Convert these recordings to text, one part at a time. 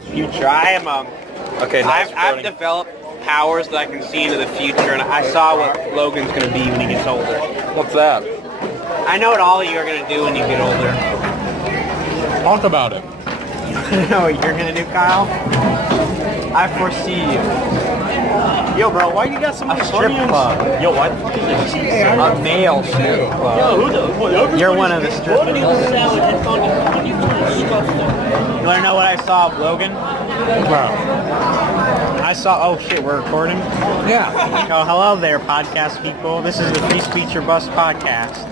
Future. I am Okay, nice. I've developed powers that I can see into the future, and I saw what Logan's gonna be when he gets older. What's that? I know what all of you are gonna do when you get older. Talk about it. I know what you're gonna do, Kyle. I foresee you. Yo, bro, why you got so many strip club. Yo, why the fuck is there cheese? A male strip club. You're one of the strip clubs. You wanna know what I saw of Logan? I saw. Oh shit, we're recording. Yeah. Oh, hello there, podcast people. This is the Free Speech or Bust podcast.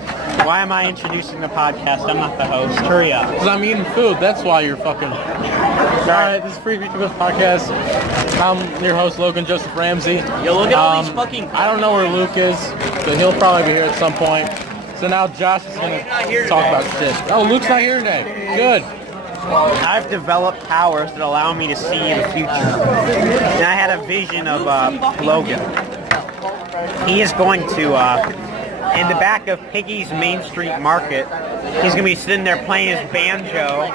Why am I introducing the podcast? I'm not the host. Hurry up. Because I'm eating food. That's why you're fucking... Alright, this is Free Speech or Bust podcast. I'm your host, Logan Joseph Ramsey. Yo, look at all these fucking... I don't know where Luke is, but he'll probably be here at some point. So now Josh is going to talk about shit. Oh, Luke's not here today. Good. I've developed powers that allow me to see the future. And I had a vision of Logan. He is going to, in the back of Piggy's Main Street Market, he's going to be sitting there playing his banjo.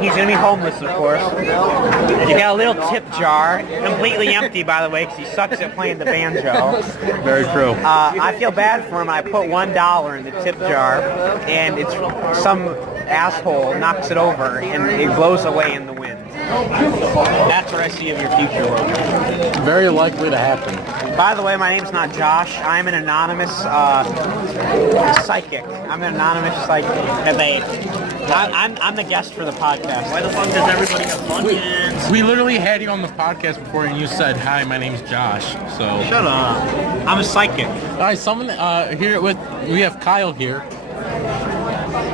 He's going to be homeless, of course. He's got a little tip jar, completely empty, by the way, because he sucks at playing the banjo. Very true. I feel bad for him. I put $1 in the tip jar, and it's some asshole knocks it over, and it blows away in the wind. That's what I see of your future, Logan. Very likely to happen. By the way, my name's not Josh. I'm an anonymous psychic. I'm an anonymous psychic. I'm the guest for the podcast. Why the fuck does everybody have Funyuns? We literally had you on the podcast before, and you said, "Hi, my name's Josh." So Shut up. I'm a psychic. all right, someone here we have Kyle here.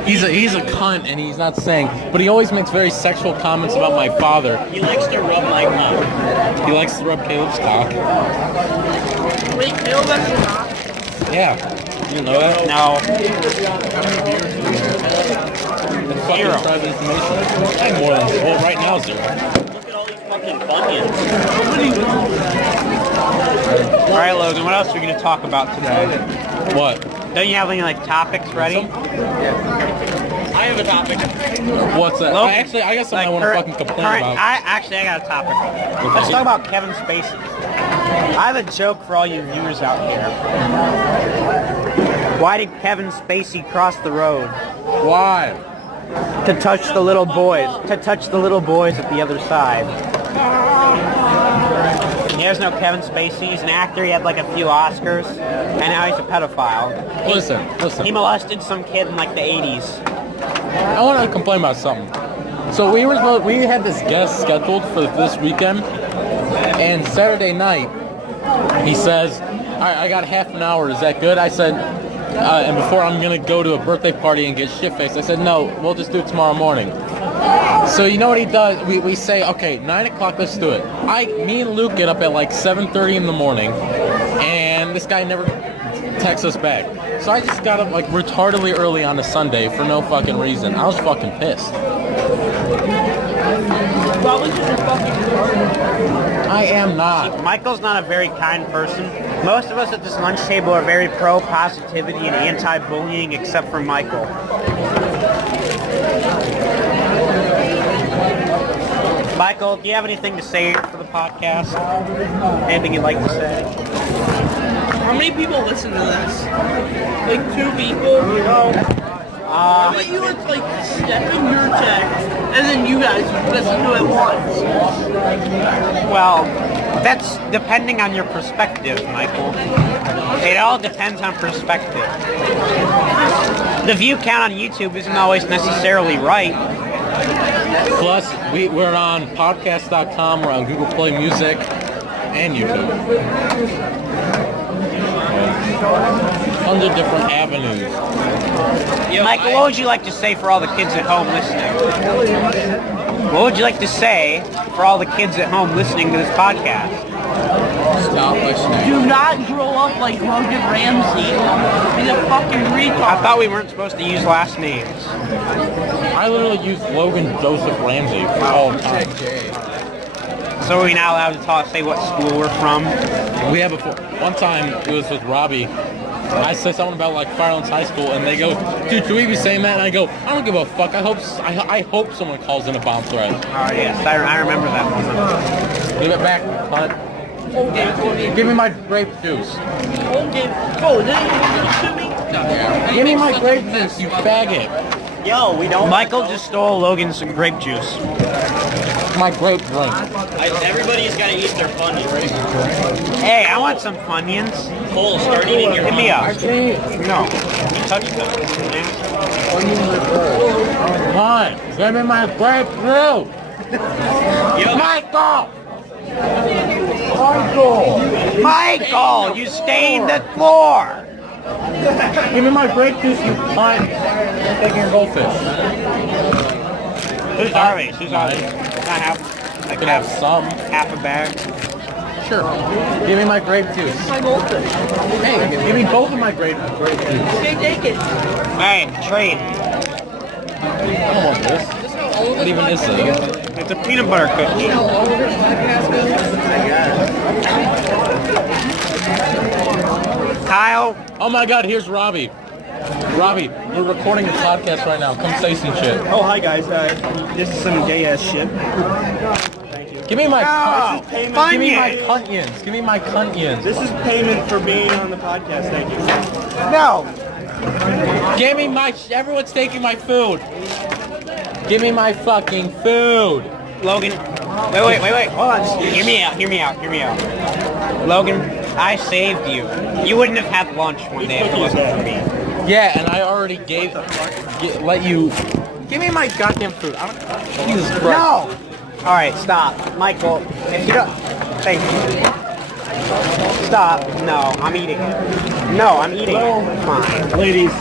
He's a cunt, and he's not saying, but he always makes very sexual comments about my father. He likes to rub my cock. He likes to rub Caleb's cock. Wait, Caleb has a cock? Yeah. You know that? No. That's fucking private information. I have more than well, right now 0. Look at all these fucking Funyuns. All right, Logan. What else are we going to talk about today? What? Don't you have any topics ready? I have a topic. What's that? Logan, I got something I want to fucking complain about. I got a topic. Let's talk about Kevin Spacey. I have a joke for all you viewers out there. Why did Kevin Spacey cross the road? Why? To touch the little boys. To touch the little boys at the other side. You guys know Kevin Spacey. He's an actor. He had a few Oscars, and now he's a pedophile. Listen. He molested some kid in the 80s. I want to complain about something. So we had this guest scheduled for this weekend, and Saturday night, he says, "All right, I got half an hour. Is that good?" I said, and before I'm gonna go to a birthday party and get shit-faced, I said, "No, we'll just do it tomorrow morning." So you know what he does? We say, okay, 9 o'clock, let's do it. Me and Luke get up at 7:30 in the morning, and this guy never texts us back. So I just got up retardedly early on a Sunday for no fucking reason. I was fucking pissed. Probably because you're fucking retarded. I am not. Michael's not a very kind person. Most of us at this lunch table are very pro-positivity and anti-bullying, except for Michael. Michael, do you have anything to say for the podcast? Anything you'd like to say? How many people listen to this? 2 people? But you would step in your text, and then you guys listen to it once. Well, that's depending on your perspective, Michael. It all depends on perspective. The view count on YouTube isn't always necessarily right. Plus, we're on podcast.com, we're on Google Play Music, and YouTube. Tons of different avenues. Michael, what would you like to say for all the kids at home listening? What would you like to say for all the kids at home listening to this podcast? Stop listening. Do not grow up like Logan Ramsey. He's a fucking retard. I thought we weren't supposed to use last names. I literally use Logan Joseph Ramsey all the time. So are we now allowed to say what school we're from? We have one time, it was with Robbie, I say something about like Firelands High School, and they go, "Dude, should we be saying that?" And I go, "I don't give a fuck. I hope someone calls in a bomb threat." Oh yes, I remember that moment. Give it back, cunt. Give me my grape juice. Oh, then you gonna shoot me? Give me my grape juice, you faggot. Yo, we don't. Michael just stole Logan's grape juice. My grape drink. Everybody's got to eat their Funyuns. Hey, I want some Funyuns. Cole, start eating your Give me Funyuns. No. You touched them. Fine. Give me my grape juice. Yo, Michael! Michael, you stained the floor. Give me my grape juice, you cunt. I'm taking your goldfish. Who's are these? Who's are these? I I could have some. half a bag. Sure. Give me my grape juice. My goldfish. Hey, give me both of my grape juice. Okay, take it. Hey, trade. I don't want this. What even is this? It's a peanut butter cookie. Kyle. Oh my god, here's Robbie. Robbie, we're recording a podcast right now. Come say some shit. Oh, hi guys. This is some gay ass shit. Give me my Oh, give me Funyuns. my cunyons. Give me my cunyons. This is payment for being on the podcast. Thank you. No. Give me my everyone's taking my food. Give me my fucking food. Logan. Wait. Hold on. Just hear me out. Logan, I saved you. You wouldn't have had lunch one day if it wasn't for me. Yeah, and I already let you give me my goddamn food. Jesus Christ. No. All right, stop, Michael. If you don't, thank you. Stop. No, I'm eating it. No, I'm eating it. Fine. Ladies,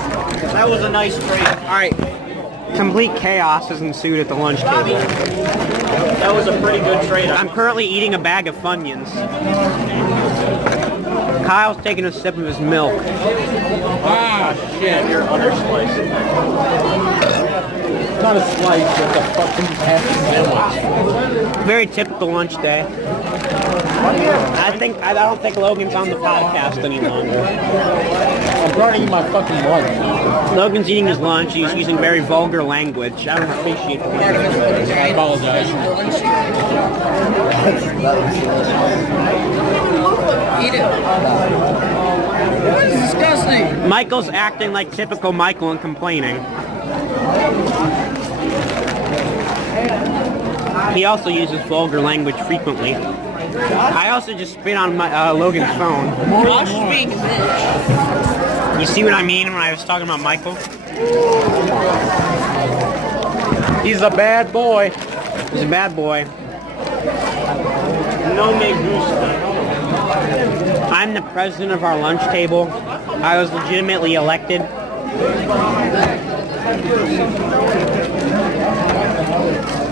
that was a nice trade. All right. Complete chaos has ensued at the lunch table. That was a pretty good trade. I'm currently eating a bag of Funyuns. Kyle's taking a sip of his milk. Ah shit. Your other slice. It's not a slice, it's a fucking half sandwich. Very typical lunch day. I don't think Logan's on the podcast any longer. I'm trying to eat my fucking lunch. Logan's eating his lunch. He's using very vulgar language. I don't appreciate the language. I apologize. Eat it. This is disgusting. Michael's acting like typical Michael and complaining. He also uses vulgar language frequently. I also just spit on my Logan's phone. Josh is being a bitch. You see what I mean when I was talking about Michael? He's a bad boy. He's a bad boy. No me gusta. I'm the president of our lunch table. I was legitimately elected.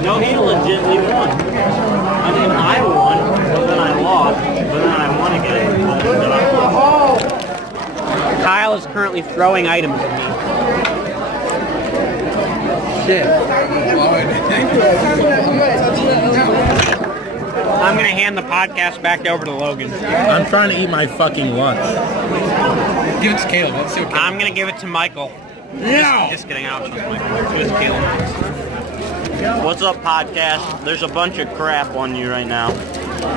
No, he legitimately won. I mean, I won, but then I lost, but then I won again. But then I lost. Kyle is currently throwing items at me. Shit. I'm gonna hand the podcast back over to Logan. I'm trying to eat my fucking lunch. Give it to Caleb. Let's see what I'm gonna give it to Michael. No! Just kidding, I don't trust Michael. It was Caleb. What's up, podcast? There's a bunch of crap on you right now,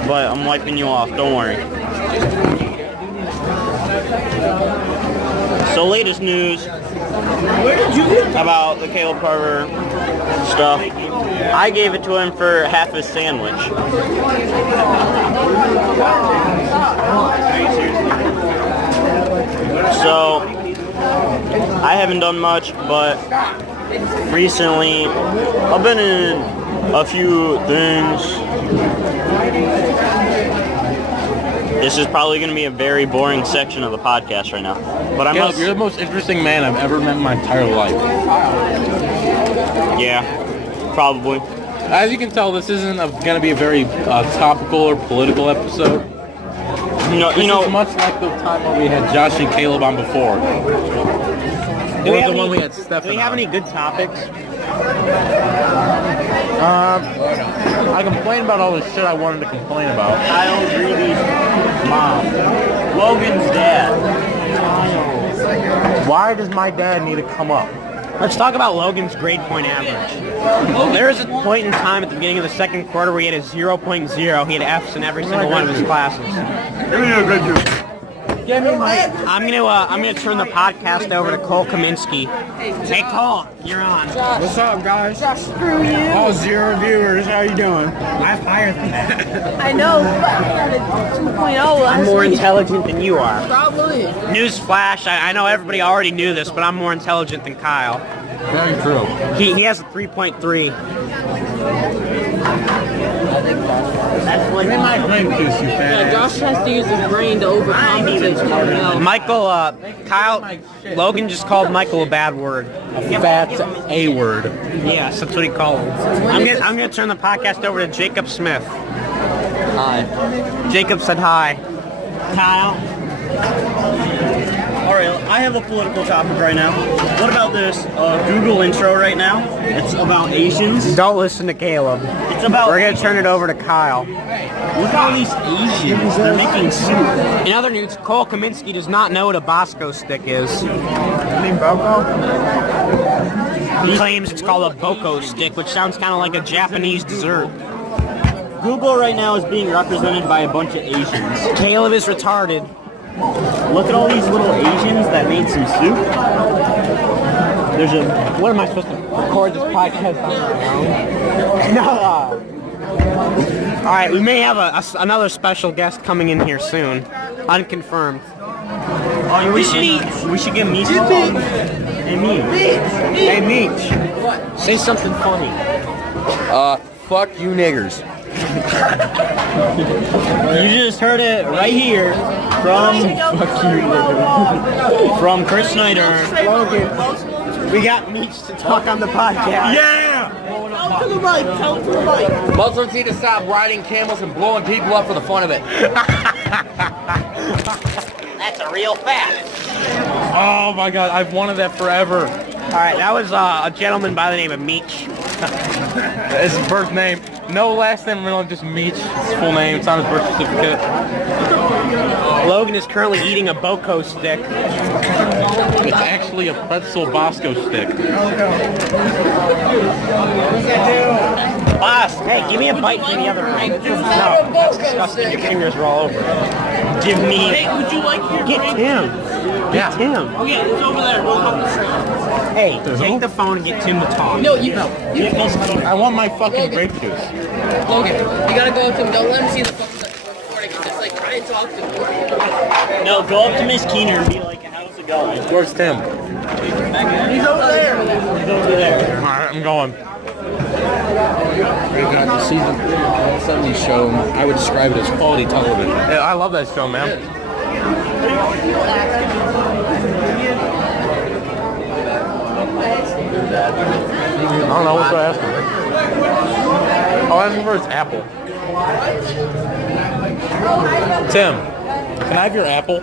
but I'm wiping you off. Don't worry. So, latest news about the Caleb Carver stuff. I gave it to him for half his sandwich. So, I haven't done much, but recently I've been in a few things. This is probably going to be a very boring section of the podcast right now. But I Caleb, must... you're the most interesting man I've ever met in my entire life. Yeah, probably. As you can tell, this isn't going to be a very topical or political episode. This is much like the time when we had Josh and Caleb on before. Do we Or have the one any- we had Stefan Do we have on. any good topics? I complained about all the shit I wanted to complain about. Kyle Greavy's mom. Logan's dad. Why does my dad need to come up? Let's talk about Logan's grade point average. There was a point in time at the beginning of the second quarter where he had a 0.0. He had F's in every single one of his classes. I'm gonna turn the podcast over to Cole Kaminsky. Hey Cole, you're on. What's up, guys? Screw you. Oh, 0 viewers. How you doing? I'm higher than that. I know, but I had a 2.0 last I'm more week. intelligent than you are. Probably. Newsflash, I know everybody already knew this, but I'm more intelligent than Kyle. Very true. He has a 3.3. Give me my drink juice, you fat ass. Josh has to use his brain to overcompensate for everything else. Michael, Kyle, Logan just called Michael a bad word. Fat A word. Yes, that's what he called him. I'm gonna turn the podcast over to Jacob Smith. Hi. Jacob said hi. Kyle. All right, I have a political topic right now. What about this Google intro right now? It's about Asians. Don't listen to Caleb. It's about. We're gonna turn it over to Kyle. Look at all these Asians. They're making soup. In other news, Cole Kaminsky does not know what a Bosco stick is. You mean Boko? He claims it's called a Boko stick, which sounds kind of like a Japanese dessert. Google right now is being represented by a bunch of Asians. Caleb is retarded. Look at all these little Asians that made some soup. There's a. What am I supposed to record this podcast on? No. All right, we may have another special guest coming in here soon, unconfirmed. Oh, we should get Meech. Hey Meech. Hey Meech, say something funny. Fuck you niggers. You just heard it right here from Chris Snyder. Logan, we got Meech to talk on the podcast. Yeah. Tell to the mic, tell to the mic. Muslims need to stop riding camels and blowing people up for the fun of it. That's a real fact. Oh my god, I've wanted that forever. All right, that was a gentleman by the name of Meech. His birth name. No last name, really, just Meech. His full name. It's on his birth certificate. Logan is currently eating a Boko stick. It's actually a pretzel Bosco stick. Boss, hey, give me a bite from the other end. No, that's disgusting. Your fingers are all over it. Give me. Hey, would you like your Get drink? Tim. Yeah. Get Tim. Oh yeah, it's over there. Go help us. Hey, take the phone and get Tim to talk. No, you I want my fucking grape juice. Logan, you gotta go up to him. Don't let him see the fucking recording. Just like try and talk to him. No, go up to Miss Keener and be like, "How's it going?" Where's Tim? He's over there. He's over there. Alright, I'm going. God, the season 70 show, I would describe it as quality television. Yeah, I love that show, man. I don't know, what should I ask him? I'll ask him for his apple. Tim, can I have your apple?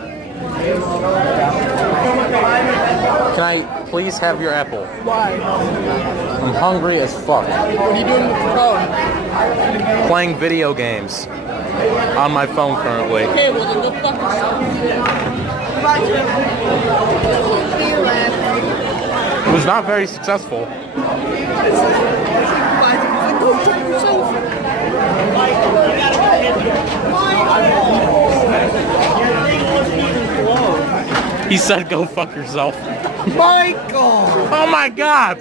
Can I please have your apple? Why? I'm hungry as fuck. What are you doing with your phone? Playing video games on my phone currently. Okay, well then go fuck yourself. It was not very successful. Go fuck yourself. He said, "Go fuck yourself." Michael! Oh my god!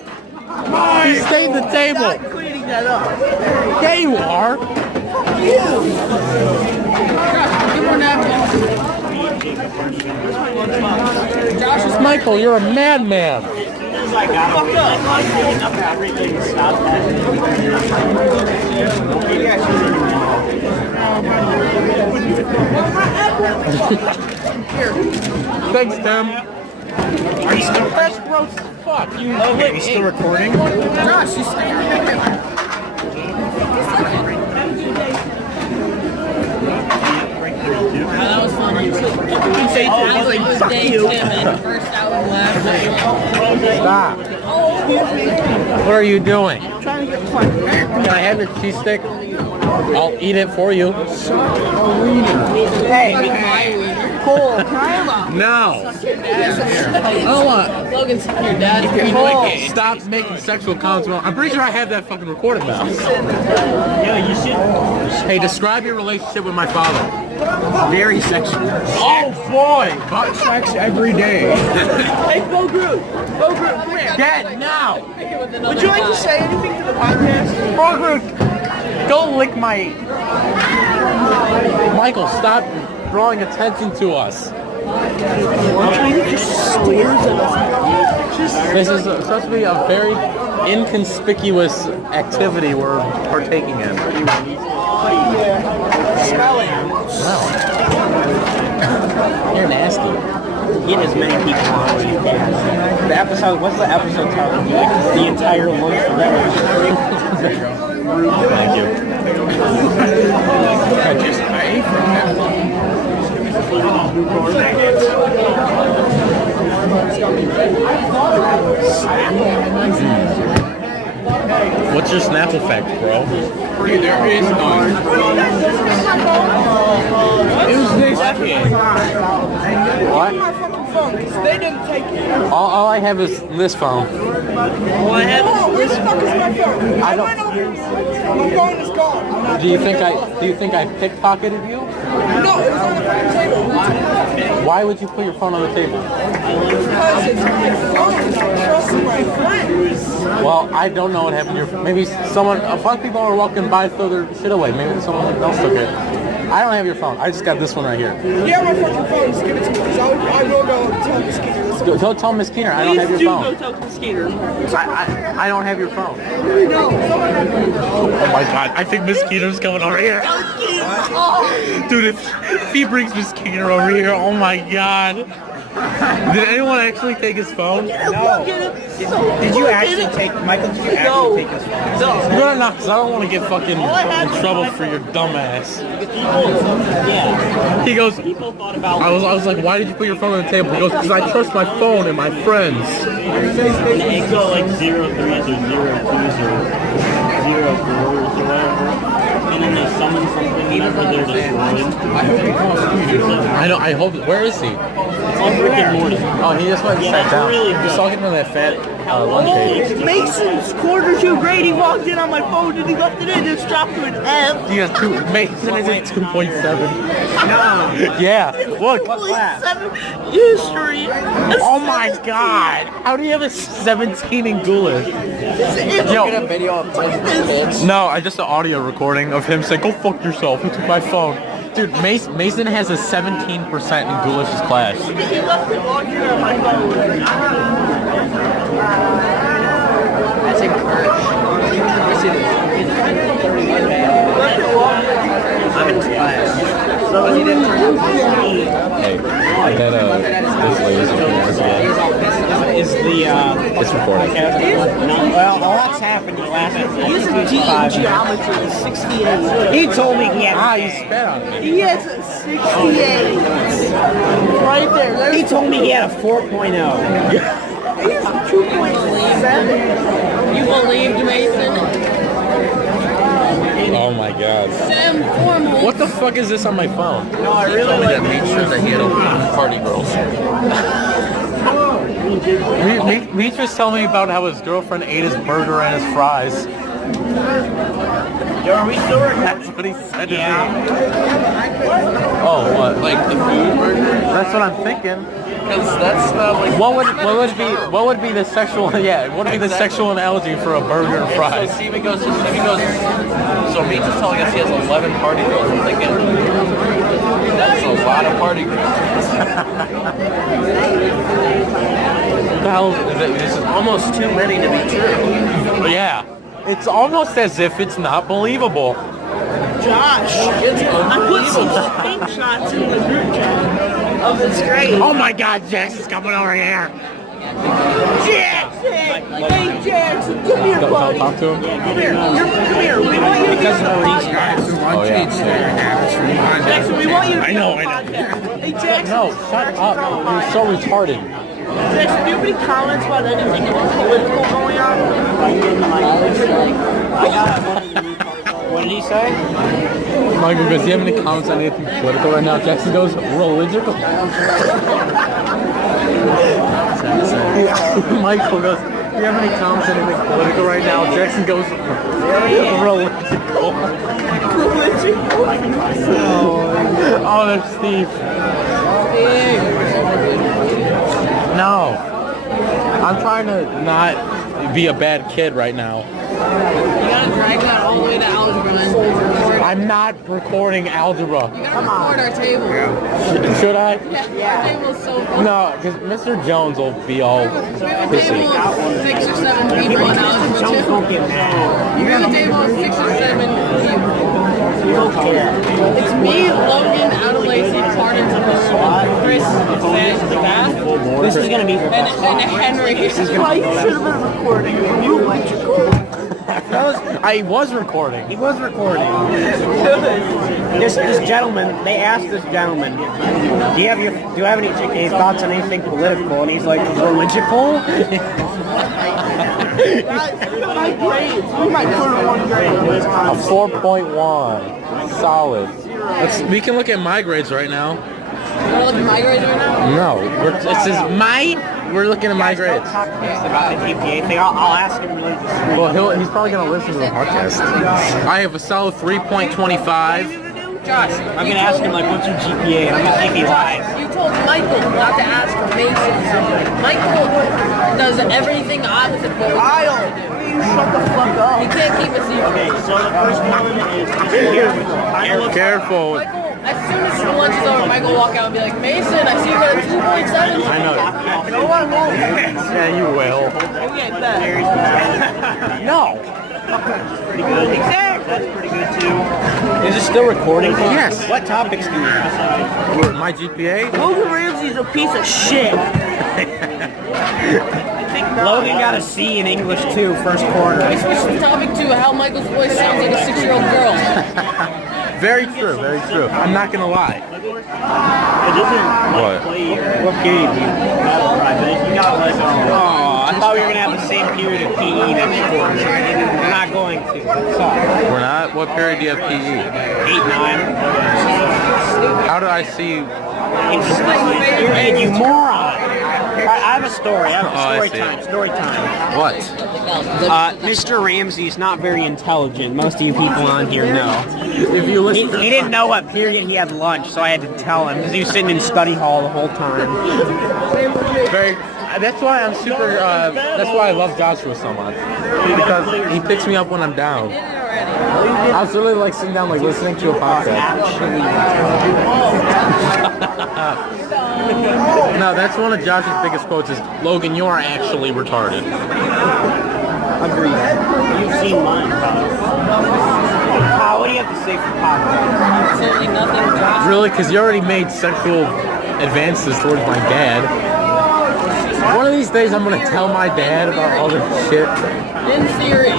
He stayed the table. Stop cleaning that up. Yeah, you are. Give her napkins. Josh is Michael, you're a madman. fucked up. Thanks, Tim. Are you still that's gross as fuck? You Okay, are you still recording? Josh, you stay right there. That was funny. You can say to him, like, fuck you. Stop. What are you doing? Trying to get fucked. Can I have your cheese stick? I'll eat it for you. Hey, My wiener. Cole, can I have a... No. I don't want. Logan, suck your dad's Cole, stop making sexual comments. I'm pretty sure I have that fucking recorded now. Yeah, you should. Hey, describe your relationship with my father. Very sexual. Oh boy! Butt sex every day. Hey, Bo Groot, come here. Get now! Would you like to say anything to the podcast? Don't lick my... Michael, stop drawing attention to us. This is supposed to be a very inconspicuous activity we're partaking in. Smelly. Wow. You're nasty. Get as many people on as you can. The episode, what's the episode title? The entire lunch forever. There you go. Thank you. I ate from that. What's your Snap effect, bro? There is none. It was this kid. What? My fucking phone, because they didn't take it. All I have is this phone. All I have is... Where the fuck is my phone? I don't- went over. My phone is gone. I'm not Do you think I pickpocketed you? No, it was on the fucking table. Why would you put your phone on the table? Because it's my phone and I trust my friends. Well, I don't know what happened to your... Maybe a bunch of people were walking by, throw their shit away. Maybe someone else took it. I don't have your phone. I just got this one right here. Yeah, my fucking phone. Just give it to me, because I will go tell Miss Skeeter. Go tell Miss Keener I don't have your phone. Please do go tell Miss Skeeter. I don't have your phone. Oh my god, I think Miss Keener's coming over here. Dude, if he brings Miss Keener over here, oh my god. Did anyone actually take his phone? No. Did you actually take, Michael, did you actually take his phone? You better not, because I don't want to get fucking in trouble for your dumb ass. Yeah. He goes, People thought about... I was like, why did you put your phone on the table? He goes, because I trust my phone and my friends. It got like 0 threes or 0 twos or 0 fours or whatever. And then they summon something whenever they're destroyed. I hope he calls I hope, where is he? It's on Rick and Morty. Oh, he just went and sat it's down. really I good. saw him in that fat lunch aid. Mason scored her too great. He walked in on my phone and he left it in. Just dropped to an F. He has Mason is at 2.7. No. Yeah, look. What class? 7 history. Oh my god. How do you have a 17 in Ghoulish? Yo, video of kids. no, I just an audio recording of him saying, go fuck yourself, he took my phone. Dude, Mason has a 17% in Ghoulish's class. He left it locked in on my phone. That's encouraged. I see this. Left it locked in. I'm in class. So he didn't turn out. Hey, this lady's Is the, It's recording. well, a lot's happened in the last He's a D in geometry, 68. He told me he had... You spit on me. He has a 68. Right there. He told me he had a 4.0. He has a 2.7. You believed Mason? Oh my god. Sam Formal. What the fuck is this on my phone? No, I really like... Made sure that he had a party girls. Meech was telling me about how his girlfriend ate his burger and his fries. Yo, are we still recording? That's what he said to Yeah. me. Oh, what? Like the food burger? That's what I'm thinking. Because that's not like... What would be the sexual what would be the sexual analogy for a burger and fries? So Steven goes, so Meech is telling us he has 11 party girls. I'm thinking, that's a lot of party girls. What the hell is it? This is Almost too many to be true. yeah. It's almost as if it's not believable. Josh, I put some screenshots in the group chat of this grade. Oh my god, Jax is coming over here. Jackson! Hey Jackson, come here, Don't buddy. talk to him. Come here. Come here. We want you to be on the podcast. The lunch Oh, yeah. aids there have from Honda. Jackson, we want you to be I know, on the I know. podcast. Hey Jackson. No, shut up. You're so retarded. Jackson, do you have any comments about anything political going on? What did he say? Michael goes, do you have any comments on anything political right now? Jackson goes, religion? Michael goes, do you have any comments on anything political right now? Jackson goes, religical. Oh, there's Steve. No. I'm trying to not be a bad kid right now. You gotta drag that all the way to algebra. I'm not recording algebra. You gotta record our table. Should I? Yeah, our table's so fun. No, because Mr. Jones will be all We have a pissy. table of 6 or 7 people in algebra too. We have a table of 6 or 7 people. It's me, Logan, Adelaide, Pardon, Chris, Bath, This is gonna be and Henry. This is why you should have been recording. You I was recording. He was recording. This gentleman, they asked this gentleman, do you have any thoughts on anything political? And he's like, religical? My grades. We might put in 1 grade. A 4.1. Solid. We can look at my grades right now. You wanna look at my grades right now? No. It says my. We're looking at my grades. About the GPA thing. I'll ask him later. Well, he's probably going to listen to the podcast. I have a solid 3.25. Josh, I'm gonna ask him like, what's your GPA? And I'm gonna see if he lies. You told Michael not to ask Mason. Michael does everything opposite of what we Kyle, want to do. you shut the fuck up. He can't keep a secret. Okay, so the first one is Careful. Michael, as soon as the lunch is over, Michael will walk out and be like, Mason, I see you got a 2.7. I know. No, I won't. Yeah, you will. Okay, bet. No. pretty good. Exactly. That's pretty good too. Is it still recording? Yes. What topics do you have? My GPA? Logan Ramsey's a piece of shit. Logan got a C in English too, first quarter. We switched the topic to how Michael's voice sounds like a 6-year-old girl. Very true, very true. I'm not going to lie. It doesn't What? play your What period do you battle cry, but you got like Oh, I thought we were gonna have the same period of PE next quarter. We're not going to. Sorry. We're not? What period do you have PE? 8, 9. How do I see? You moron. All right, I have a story. I Oh, I have a see. story time. What? Mr. Ramsey's not very intelligent. Most of you people on here know. If you He listen didn't know what period he had lunch, so I had to tell him because he was sitting in study hall the whole time. very, that's why I'm super, that's why I love Joshua so much. Because he picks me up when I'm down. I was really like sitting down, like listening to a podcast. No, that's one of Josh's biggest quotes is, Logan, you are actually retarded. Agreed. You've seen mine, Kyle. Kyle, what do you have to say for Pop? Absolutely nothing, Josh. Really? Because you already made sexual advances towards my dad. One of these days I'm going to tell my dad about all this shit. In theory, I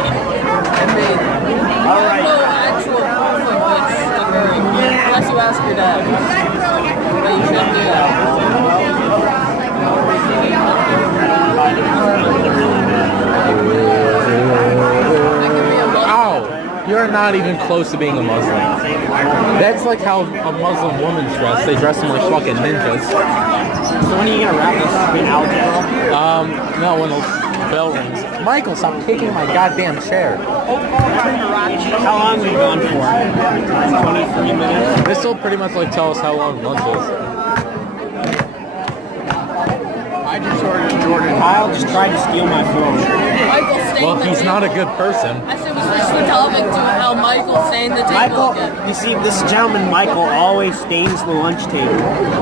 mean, you have no actual proof of this occurring unless you ask your dad. But you shouldn't do that. Ow! You're not even close to being a Muslim. That's like how a Muslim woman's dress. They dress them like fucking ninjas. So when are you gonna wrap this in algebra? No, when the bell rings. Michael, stop taking my goddamn chair. How long have we gone for? 23 minutes. This will pretty much like tell us how long lunch is. I just ordered Jordan. Kyle just tried to steal my phone. Michael stained Well, the he's table. not a good person. I said we switched the topic to how Michael stained the table Michael, again. you see, this gentleman, Michael, always stains the lunch table.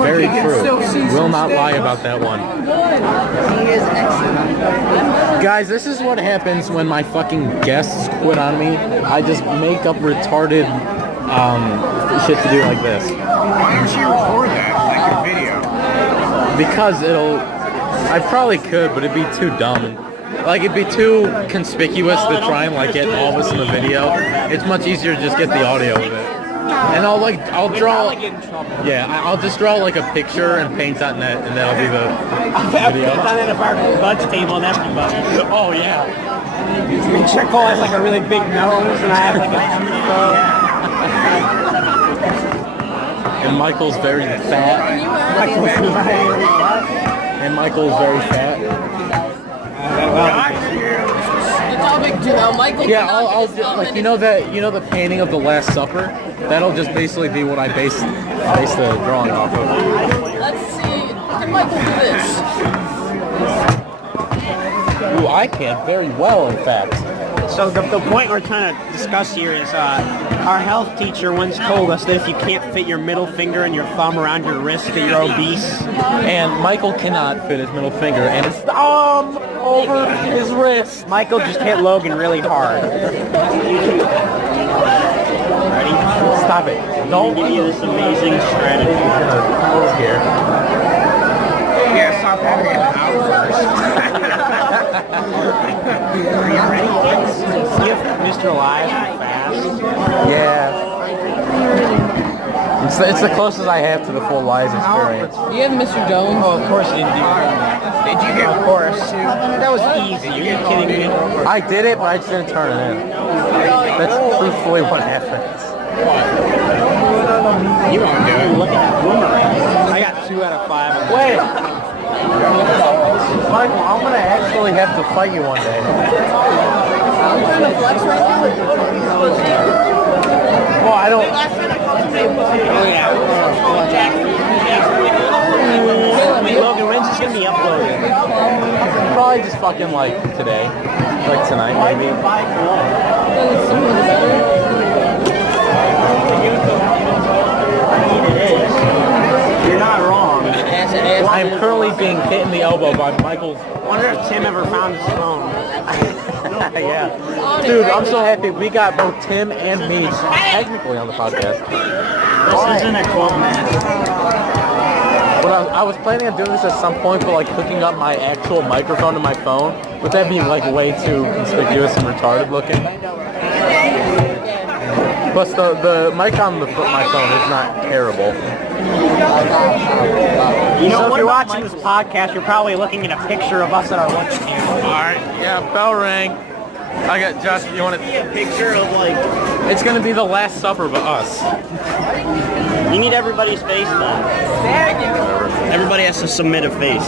Very true. Will not lie about that one. He is excellent. Guys, this is what happens when my fucking guests quit on me. I just make up retarded shit to do like this. Why don't you record that, like a video? Because I probably could, but it'd be too dumb. Like, it'd be too conspicuous to try and, like, get all this in the video. It's much easier to just get the audio of it. And I'll draw. Yeah, I'll just draw like a picture and paint on that, and that'll be the video. It's on that of our lunch table and everybody. Oh yeah. Make sure Cole has like a really big nose and I have like a And Michael's very fat. And Michael's very fat. The topic to Michael. Yeah, I'll like you know the painting of the Last Supper. That'll just basically be what I base the drawing off of. Let's see. Can Michael do this? Ooh, I can very well, in fact. So the point we're trying to discuss here is our health teacher once told us that if you can't fit your middle finger and your thumb around your wrist, that you're obese. And Michael cannot fit his middle finger and his thumb over his wrist. Michael just hit Logan really hard. Ready? Stop it. Don't give you this amazing strategy. over here. Yeah, stop having it out first. Are you ready, kids? See if Mr. Elias is fast. Yeah. It's the closest I have to the full Lies experience. You have Mr. Jones. Oh, of course you didn't do that. Did you get Of course. That was easy. Are you kidding me? I did it, but I just didn't turn it in. That's truthfully what happens. You won't do it. Look at that boomerang. I got 2 out of 5. Wait. Michael, I'm gonna actually have to fight you one day. I'm trying to flex right now. Well, I don't. Oh, yeah. Wait, Logan, when's this going to be uploaded? Probably just fucking like today. Like tonight, maybe. You're not wrong. I'm currently being hit in the elbow by Michael's. I wonder if Tim ever found his phone. Yeah. Dude, I'm so happy we got both Tim and me technically on the podcast. This isn't a club match. But I was planning on doing this at some point, but like hooking up my actual microphone to my phone. Would that be like way too conspicuous and retarded looking? Plus the mic on my phone is not terrible. So if you're watching this podcast, you're probably looking at a picture of us at our lunch table. Alright, yeah, bell rang. I got Josh, you want to See a picture of like... It's gonna be the Last Supper but us. You need everybody's face, though. Everybody has to submit a face.